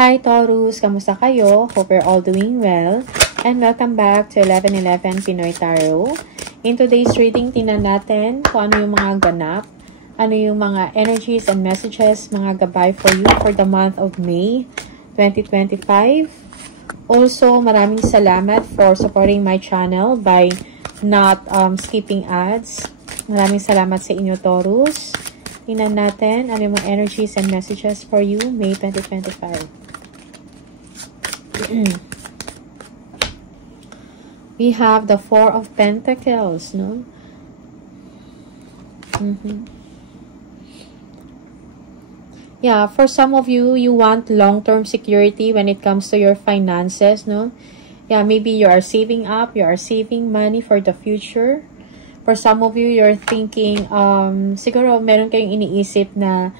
Hi Taurus! Kamusta kayo? Hope you're all doing well. And welcome back to 1111 Pinoy Tarot. In today's reading, tingnan natin kung ano yung mga ganap, ano yung mga energies and messages, mga gabay for you for the month of May 2025. Also, maraming salamat for supporting my channel by not skipping ads. Maraming salamat sa inyo, Taurus. Tingnan natin ano yung mga energies and messages for you May 2025. We have the Four of Pentacles, no? Yeah, for some of you, you want long-term security when it comes to your finances, no? Yeah, maybe you are saving up, you are saving money for the future. For some of you, you're thinking, siguro meron kayong iniisip na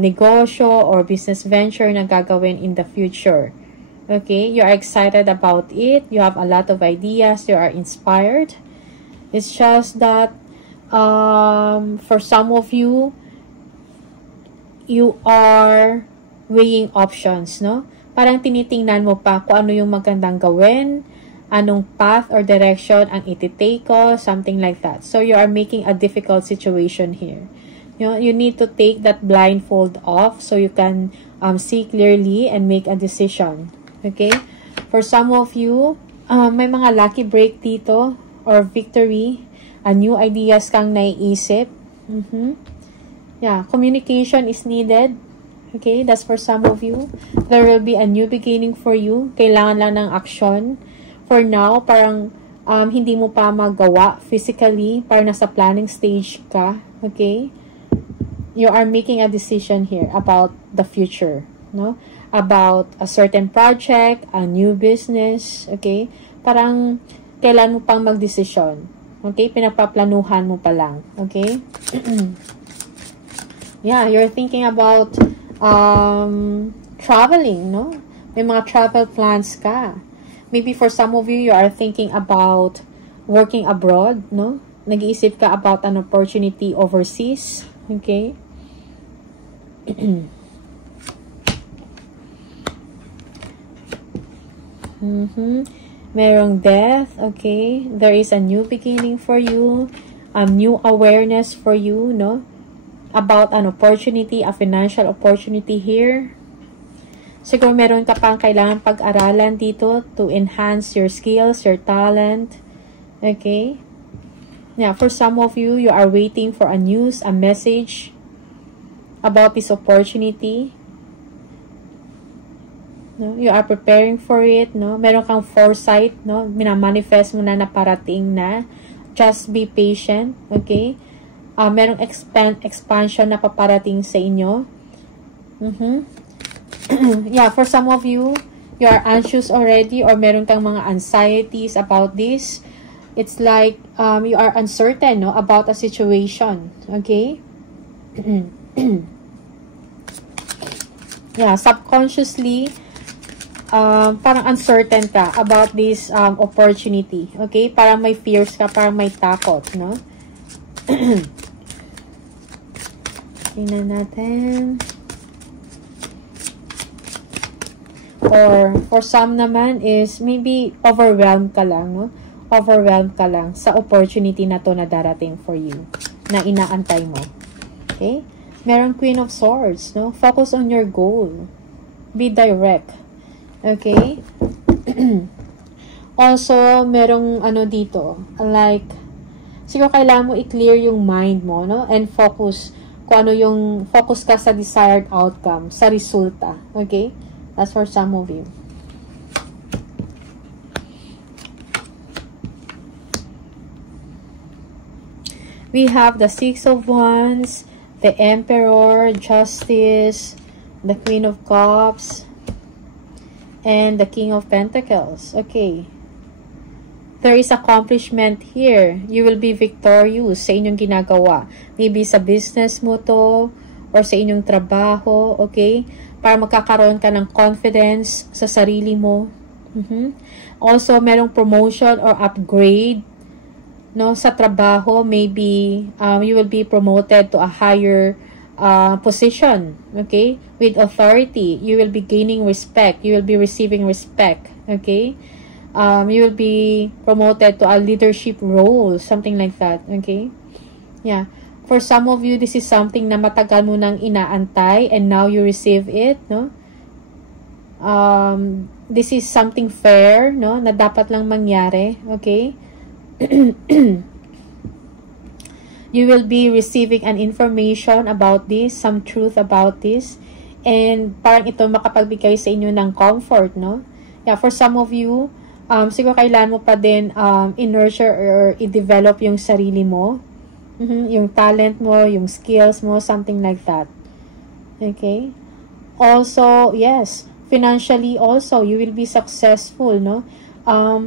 negosyo or business venture na gagawin in the future. Okay, you are excited about it. You have a lot of ideas. You are inspired. It's just that for some of you, you are weighing options, no? Parang tinitingnan mo pa kung ano yung magandang gawin, anong path or direction ang ititake ko, something like that. So you are making a difficult situation here. You know, you need to take that blindfold off so you can see clearly and make a decision. Okay? For some of you, may mga lucky break dito or victory, new ideas kang naiisip. Yeah, communication is needed. Okay, that's for some of you. There will be a new beginning for you. Kailangan lang ng action. For now, parang hindi mo pa magawa physically, parang nasa planning stage ka. Okay? You are making a decision here about the future, no? About a certain project, a new business, okay? Parang kailan mo pang magdesisyon. Okay? Pinapaplanuhan mo pa lang. Okay? Yeah, you're thinking about traveling, no? May mga travel plans ka. Maybe for some of you, you are thinking about working abroad, no? Nag-iisip ka about an opportunity overseas. Okay? Merong death, okay? There is a new beginning for you, a new awareness for you, no? About an opportunity, a financial opportunity here. Siguro meron ka pang kailangan pag-aralan dito to enhance your skills, your talent, okay? Yeah, for some of you, you are waiting for a news, a message about this opportunity. No, you are preparing for it, no? Meron kang foresight, no? Minamanifest mo na naparating na. Just be patient, okay? Merong expansion na paparating sa inyo. Yeah, for some of you, you are anxious already or meron kang mga anxieties about this. It's like you are uncertain, no? About a situation, okay? Yeah, subconsciously, parang uncertain ka about this opportunity. Okay? Parang may fears ka, parang may takot, no? Tingnan natin. Or for some naman is maybe overwhelmed ka lang, no? Overwhelmed ka lang sa opportunity na to na darating for you, na inaantay mo. Okay? Meron Queen of Swords, no? Focus on your goal. Be direct. Okay? Also, merong ano dito, like, siguro kailangan mo i-clear yung mind mo, no? And focus, kung ano yung, focus ka sa desired outcome, sa resulta. Okay? That's for some of you. We have the Six of Wands, the Emperor, Justice, the Queen of Cups, and the King of Pentacles. Okay. There is accomplishment here. You will be victorious sa inyong ginagawa. Maybe sa business mo to, or sa inyong trabaho, okay? Para magkakaroon ka ng confidence sa sarili mo. Also, merong promotion or upgrade, no, sa trabaho. Maybe you will be promoted to a higher position, okay, with authority. You will be gaining respect. You will be receiving respect, okay. You will be promoted to a leadership role, something like that, okay. Yeah. For some of you, this is something na matagal mo nang inaantay and now you receive it, no? This is something fair, no? Na dapat lang mangyari, okay? You will be receiving an information about this, some truth about this, and parang ito makapagbigay sa inyo ng comfort, no? Yeah, for some of you, siguro kailangan mo pa din i-nurture or i-develop yung sarili mo, yung talent mo, yung skills mo, something like that. Okay? Also, yes, financially also, you will be successful, no?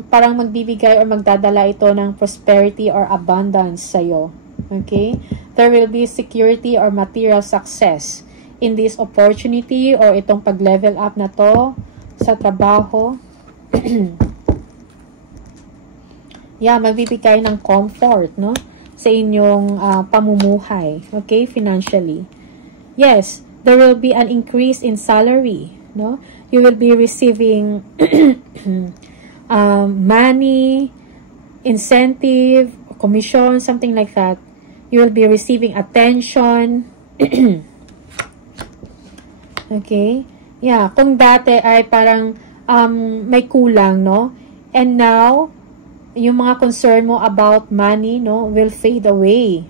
Parang magbibigay or magdadala ito ng prosperity or abundance sa'yo. Okay? There will be security or material success in this opportunity or itong pag-level up na to sa trabaho. Yeah, magbibigay ng comfort, no? Sa inyong pamumuhay. Okay? Financially. Yes, there will be an increase in salary, no? You will be receiving money, incentive, commission, something like that. You will be receiving attention. Okay? Yeah, kung dati ay parang may kulang, no? And now, yung mga concern mo about money, no, will fade away.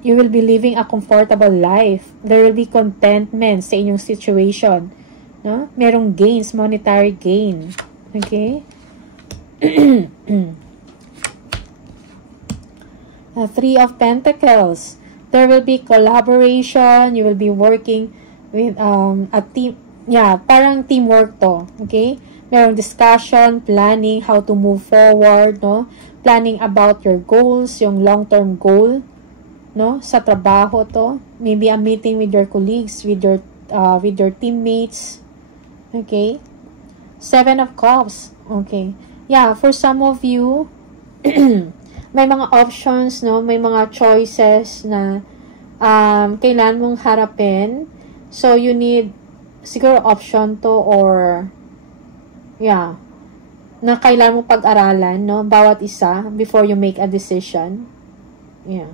You will be living a comfortable life. There will be contentment sa inyong situation, no? Merong gains, monetary gain. Okay? Three of Pentacles. There will be collaboration. You will be working with a team. Yeah, parang teamwork to. Okay? Merong discussion, planning how to move forward, no? Planning about your goals, yung long-term goal, no? Sa trabaho to. Maybe a meeting with your colleagues, with your teammates. Okay? Seven of Cups. Okay. Yeah, for some of you, may mga options, no? May mga choices na kailan mong harapin. So, you need siguro option to or yeah, na kailan mong pag-aralan, no? Bawat isa before you make a decision. Yeah.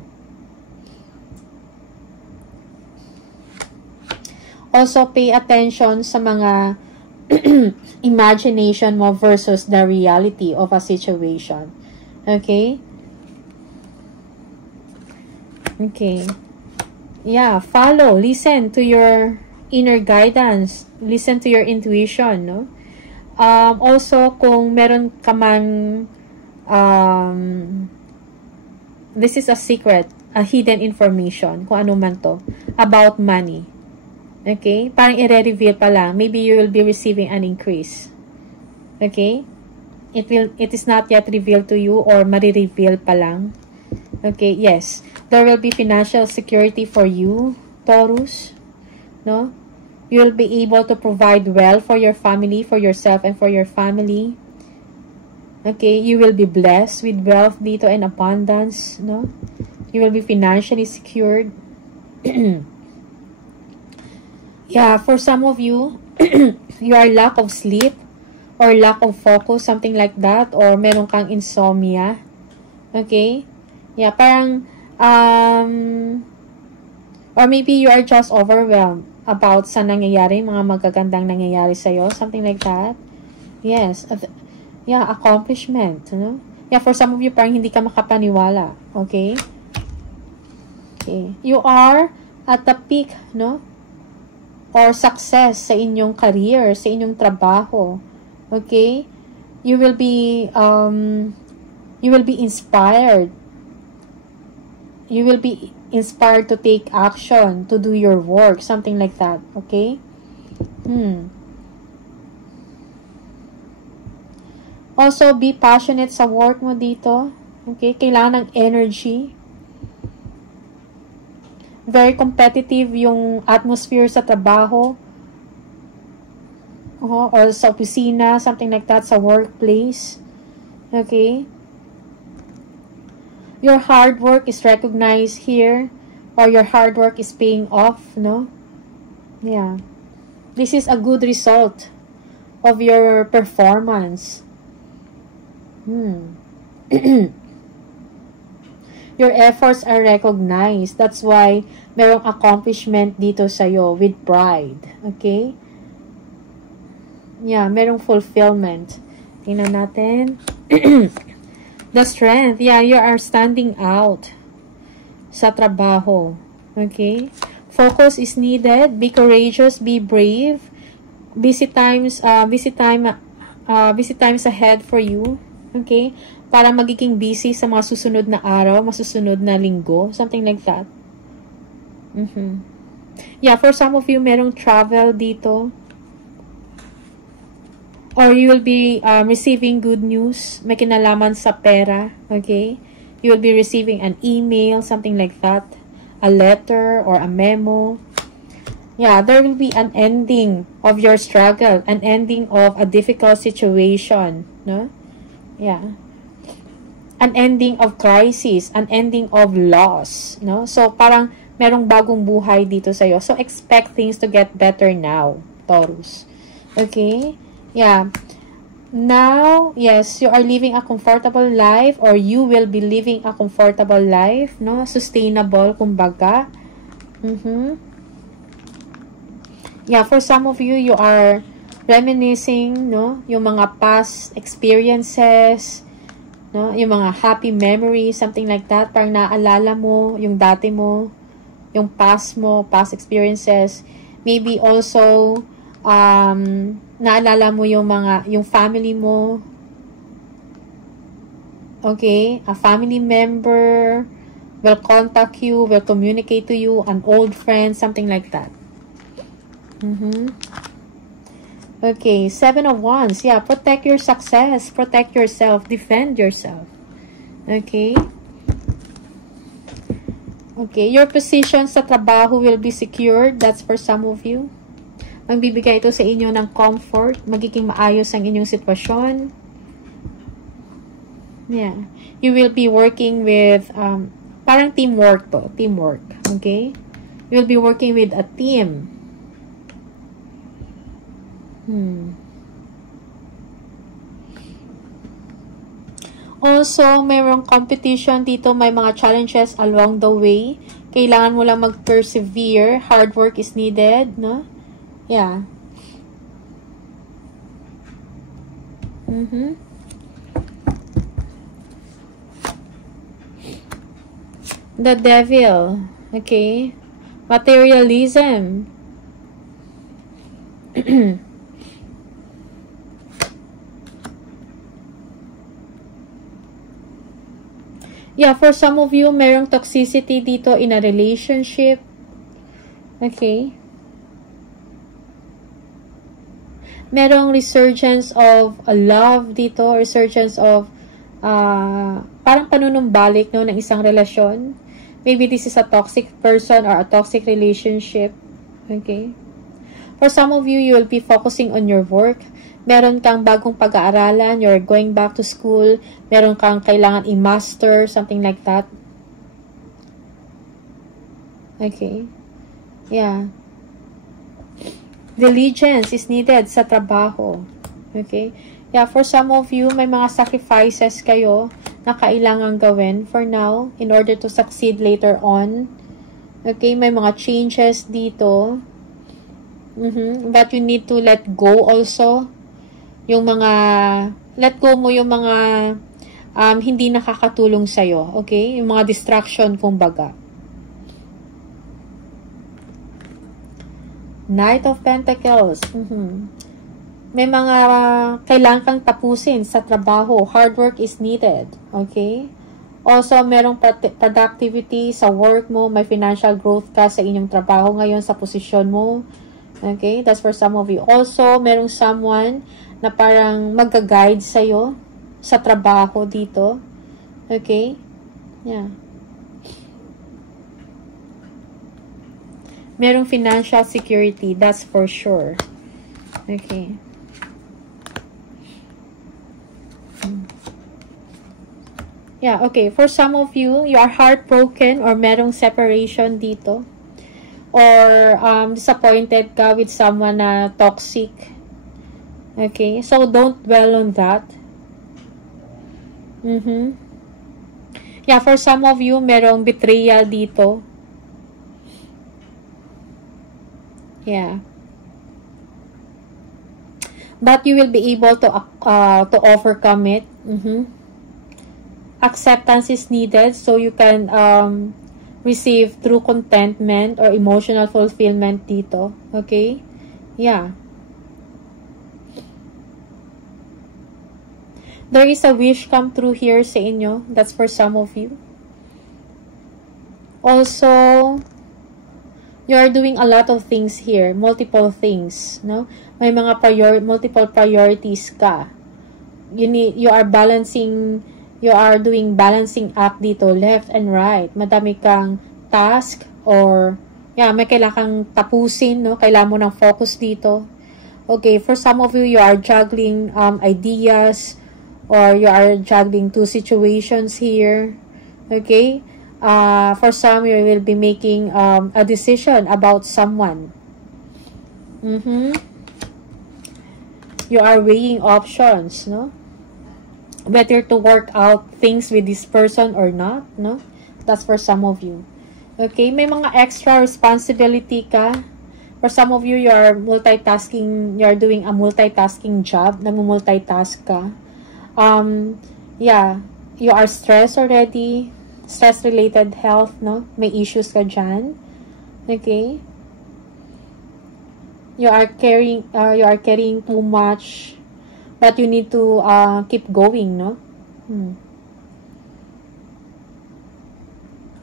Also, pay attention sa mga imagination mo versus the reality of a situation. Okay? Okay. Yeah, follow, listen to your inner guidance, listen to your intuition, no? Also, kung meron ka man, this is a secret, a hidden information, kung ano man to, about money. Okay? Parang i-reveal pa lang. Maybe you will be receiving an increase. Okay? It is not yet revealed to you or mari-reveal pa lang. Okay? Yes. There will be financial security for you, Taurus. No? You will be able to provide well for your family, for yourself, and for your family. Okay? You will be blessed with wealth dito and abundance. No? You will be financially secured. Yeah, for some of you, you are lack of sleep or lack of focus, something like that, or meron kang insomnia. Okay? Yeah, parang, or maybe you are just overwhelmed about sa nangyayari, mga magagandang nangyayari sa'yo, something like that. Yes. Yeah, accomplishment. No? Yeah, for some of you, parang hindi ka makapaniwala. Okay? Okay. You are at the peak, no? Or success sa inyong career, sa inyong trabaho. Okay? You will be inspired. You will be inspired to take action, to do your work, something like that. Okay? Also, be passionate sa work mo dito. Okay? Kailangan ng energy. Very competitive yung atmosphere sa trabaho. Or sa opisina, something like that, sa workplace. Okay? Your hard work is recognized here. or your hard work is paying off, no? Yeah. This is a good result of your performance. Your efforts are recognized. That's why merong accomplishment dito sa'yo with pride. Okay? Yeah, merong fulfillment. Tingnan natin. The strength. Yeah, you are standing out sa trabaho. Okay? Focus is needed. Be courageous. Be brave. Busy times ahead for you. Okay? Para magiging busy sa mga susunod na araw, masusunod na linggo. Something like that. Yeah, for some of you, merong travel dito. Or you will be receiving good news. May kinalaman sa pera. Okay? You will be receiving an email, something like that. A letter or a memo. Yeah, there will be an ending of your struggle. An ending of a difficult situation. No? Yeah. An ending of crisis. An ending of loss. No? So, parang merong bagong buhay dito sa'yo. So, expect things to get better now, Taurus. Okay? Yeah. Now, yes, you are living a comfortable life or you will be living a comfortable life, no? Sustainable, kumbaga. Yeah, for some of you, you are reminiscing, no? Yung mga past experiences, no? Yung mga happy memories, something like that. Parang naalala mo yung dati mo, yung past mo, past experiences. Maybe also, naalala mo yung family mo. Okay? A family member will contact you, will communicate to you, an old friend, something like that. Okay, 7 of Wands. Yeah, protect your success, protect yourself, defend yourself. Okay? Okay, your position sa trabaho will be secured. That's for some of you. Magbibigay ito sa inyo ng comfort. Magiging maayos ang inyong sitwasyon. Yeah. You will be working with, parang teamwork to. Teamwork. Okay? You will be working with a team. Also, mayroong competition dito. May mga challenges along the way. Kailangan mo lang mag-persevere. Hard work is needed, no? Yeah. The Devil. Okay. Materialism. Yeah, for some of you, merong toxicity dito in a relationship. Okay. Merong resurgence of love dito, resurgence of parang panunumbalik, no, ng isang relasyon. Maybe this is a toxic person or a toxic relationship. Okay? For some of you, you will be focusing on your work. Meron kang bagong pag-aaralan, you're going back to school, meron kang kailangan i-master, something like that. Okay? Yeah. Diligence is needed sa trabaho. Okay? Yeah, for some of you, may mga sacrifices kayo na kailangan gawin for now in order to succeed later on. Okay? May mga changes dito. But you need to let go also. Yung mga, let go mo yung mga hindi nakakatulong sa'yo. Okay? Yung mga distraction, kumbaga. Knight of Pentacles. May mga kailangan kang tapusin sa trabaho. Hard work is needed. Okay? Also, merong productivity sa work mo. May financial growth ka sa inyong trabaho ngayon sa posisyon mo. Okay? That's for some of you. Also, merong someone na parang mag-guide sa'yo sa trabaho dito. Okay? Yeah. Merong financial security. That's for sure. Okay. Yeah, okay. For some of you, you are heartbroken or merong separation dito. Or disappointed ka with someone na toxic. Okay? So, don't dwell on that. Yeah, for some of you, merong betrayal dito. Yeah. But you will be able to overcome it. Acceptance is needed so you can receive true contentment or emotional fulfillment dito. Okay? Yeah. There is a wish come true here sa inyo. That's for some of you. Also, you are doing a lot of things here. Multiple things. No? May mga multiple priorities ka. You are doing balancing act dito, left and right. Madami kang task or may kailangan kang tapusin, no? Kailangan mo ng focus dito. Okay, for some of you, you are juggling ideas or you are juggling two situations here. Okay? For some, you will be making a decision about someone. You are weighing options, no? Whether to work out things with this person or not, no? That's for some of you. Okay, may mga extra responsibility ka. For some of you, you are multitasking, you are doing a multitasking job, namumultitask ka. Yeah, you are stressed already, stress-related health, no? May issues ka dyan. Okay? You are carrying too much. But you need to keep going, no?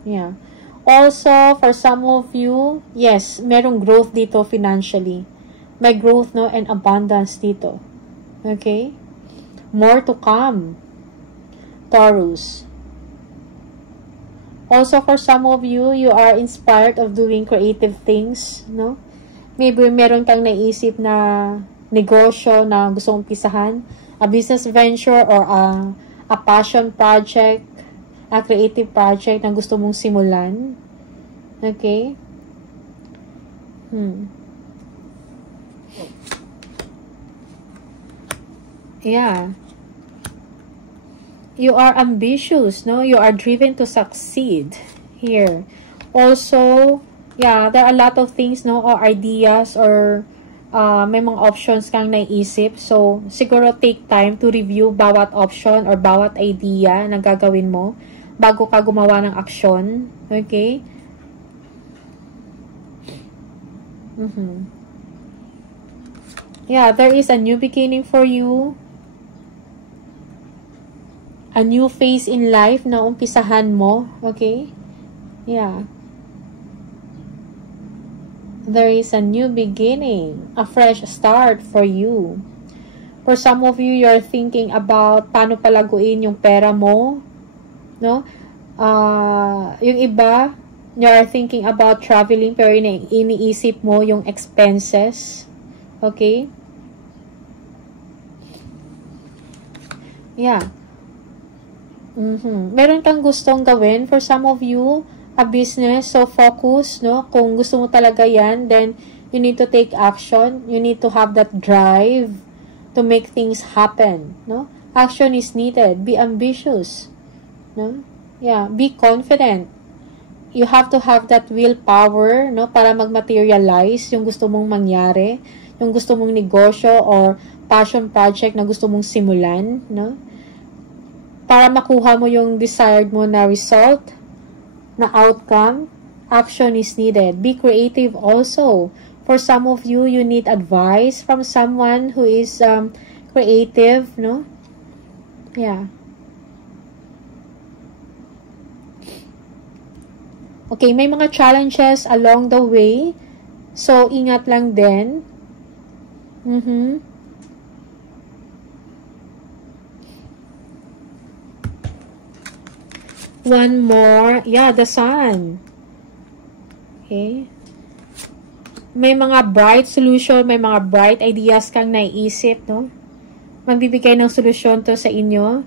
Yeah. Also, for some of you, yes, merong growth dito financially. May growth, no? And abundance dito. Okay? More to come. Taurus. Also, for some of you, you are inspired of doing creative things, no? Maybe meron kang naisip na negosyo na gusto mong umpisahan, a business venture or a passion project, a creative project na gusto mong simulan. Okay? Yeah. You are ambitious, no? You are driven to succeed here. Also, yeah, there are a lot of things, no? Or ideas or may mga options kang naisip. So, siguro take time to review bawat option or bawat idea na gagawin mo bago ka gumawa ng aksyon. Okay? Yeah, there is a new beginning for you. A new phase in life na umpisahan mo. Okay? Yeah. There is a new beginning, a fresh start for you. For some of you, you're thinking about paano palaguin yung pera mo, no? Yung iba, you're thinking about traveling pero iniisip mo yung expenses. Okay? Yeah. Meron kang gustong gawin for some of you, a business, so focus, no? Kung gusto mo talaga yan, then you need to take action. You need to have that drive to make things happen, no? Action is needed. Be ambitious, no? Yeah, be confident. You have to have that willpower, no? Para mag-materialize yung gusto mong mangyari, yung gusto mong negosyo or passion project na gusto mong simulan, no? Para makuha mo yung desired mo na result, na outcome, action is needed. Be creative also. For some of you, you need advice from someone who is creative, no? Yeah. Okay, may mga challenges along the way. So, ingat lang din. One more. Yeah, the sun. Okay. May mga bright solution, may mga bright ideas kang naiisip, no? Magbibigay ng solusyon to sa inyo.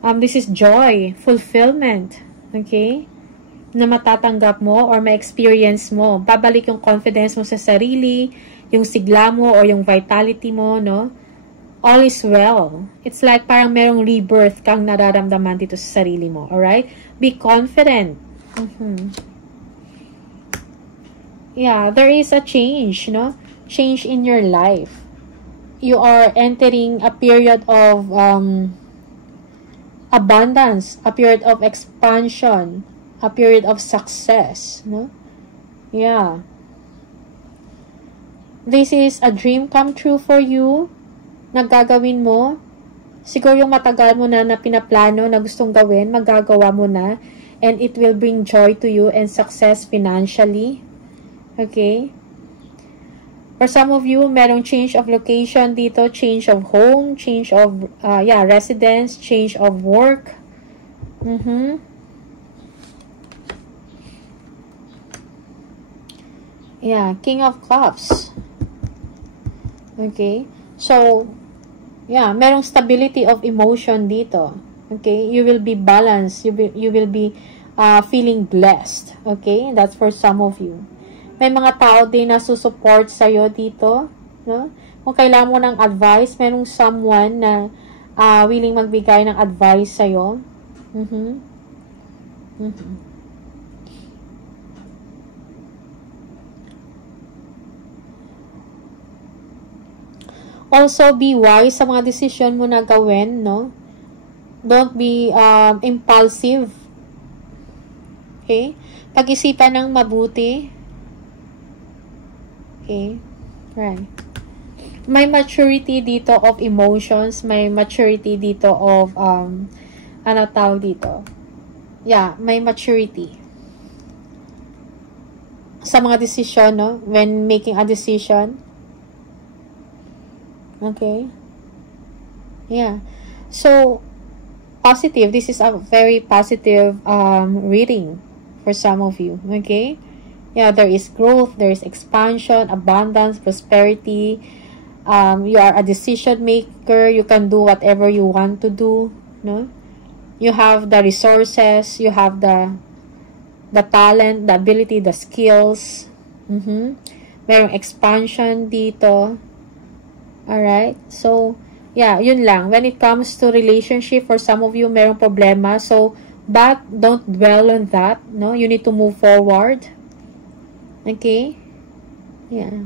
This is joy, fulfillment. Okay? Na matatanggap mo or ma-experience mo. Babalik yung confidence mo sa sarili, yung sigla mo or yung vitality mo, no? All is well. It's like parang merong rebirth kang nararamdaman dito sa sarili mo. Alright? Be confident. Yeah, there is a change, no? Change in your life. You are entering a period of abundance, a period of expansion, a period of success, no? Yeah. This is a dream come true for you. Nagagawin mo. Siguro yung matagal mo na pinaplano na gustong gawin, magagawa mo na. And it will bring joy to you and success financially. Okay? For some of you, merong change of location dito, change of home, change of residence, change of work. Yeah, King of Cups. Okay? So, yeah, merong stability of emotion dito. Okay? You will be balanced. You will be feeling blessed. Okay? That's for some of you. May mga tao din na susupport sa'yo dito. No? Kung kailangan mo ng advice, merong someone na willing magbigay ng advice sa'yo. Also, be wise sa mga decision mo na gawin, no? Don't be impulsive. Okay? Pag-isipan ng mabuti. Okay? Right. May maturity dito of emotions. May maturity dito of, ano tawag dito? Yeah, may maturity. Sa mga decision, no? When making a decision. Okay? Yeah. So, positive. This is a very positive reading for some of you. Okay? Yeah, there is growth, there is expansion, abundance, prosperity. You are a decision maker. You can do whatever you want to do. No? You have the resources. You have the talent, the ability, the skills. Merong expansion dito. Alright? So, yeah, yun lang. When it comes to relationship, for some of you, merong problema. So, but don't dwell on that. No? You need to move forward. Okay? Yeah.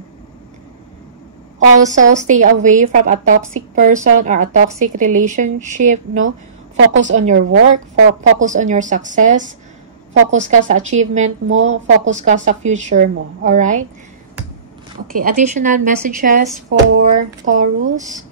Also, stay away from a toxic person or a toxic relationship, no? Focus on your work, focus on your success, focus ka sa achievement mo, focus ka sa future mo. Alright? Okay, additional messages for Taurus.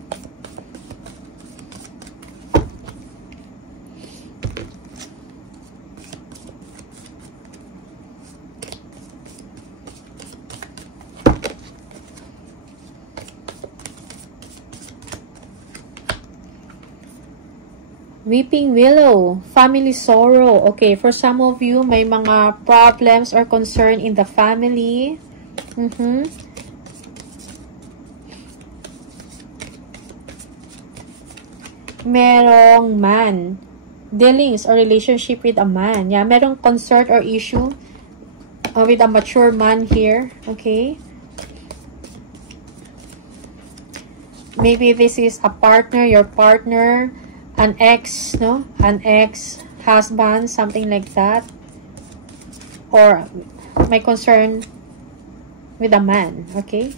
Weeping Willow, family sorrow. Okay, for some of you, may mga problems or concern in the family. Merong man. Dealings or relationship with a man. Yeah, merong concern or issue with a mature man here. Okay. Maybe this is a partner, your partner, an ex, no? An ex-husband, something like that. Or may concern with a man, okay?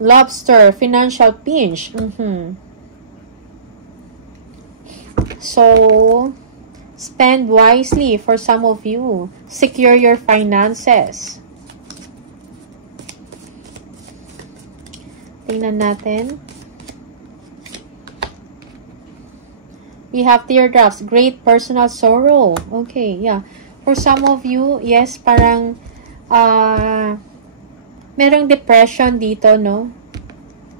Lobster, financial pinch. So, spend wisely for some of you. Secure your finances. Tingnan natin. We have teardrops, great personal sorrow. Okay, yeah. For some of you, yes, parang merong depression dito, no?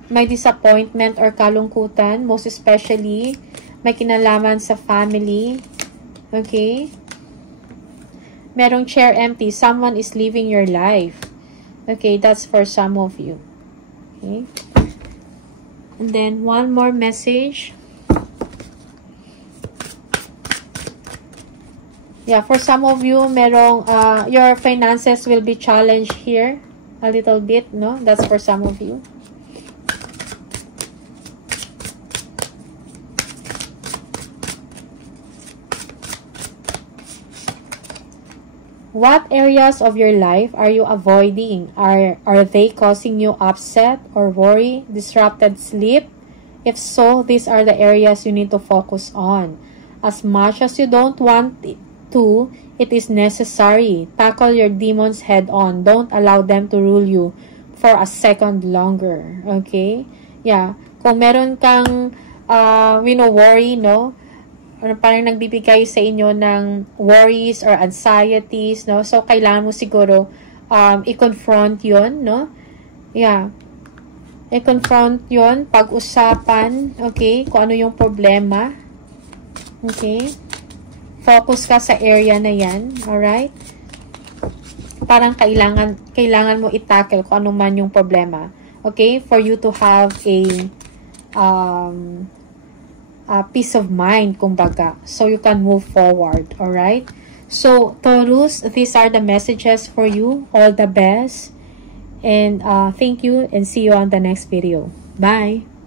May disappointment or kalungkutan, most especially may kinalaman sa family. Okay? Merong chair empty, someone is living your life. Okay, that's for some of you. Okay? And then one more message Yeah, for some of you, merong, your finances will be challenged here a little bit, no? That's for some of you. What areas of your life are you avoiding? Are they causing you upset or worry, disrupted sleep? If so, these are the areas you need to focus on. As much as you don't want to, it is necessary. Tackle your demons head on. Don't allow them to rule you for a second longer. Okay? Yeah. Kung meron kang worry, no? Or parang nagbibigay sa inyo ng worries or anxieties, no? So, kailangan mo siguro i-confront yon, no? Yeah. I-confront yon, pag-usapan, okay? Kung ano yung problema. Okay? Focus ka sa area na yan, alright? Parang kailangan mo i-tackle kung ano man yung problema. Okay? For you to have a peace of mind, kumbaga. So, you can move forward, alright? So, Taurus, these are the messages for you. All the best. And thank you and see you on the next video. Bye!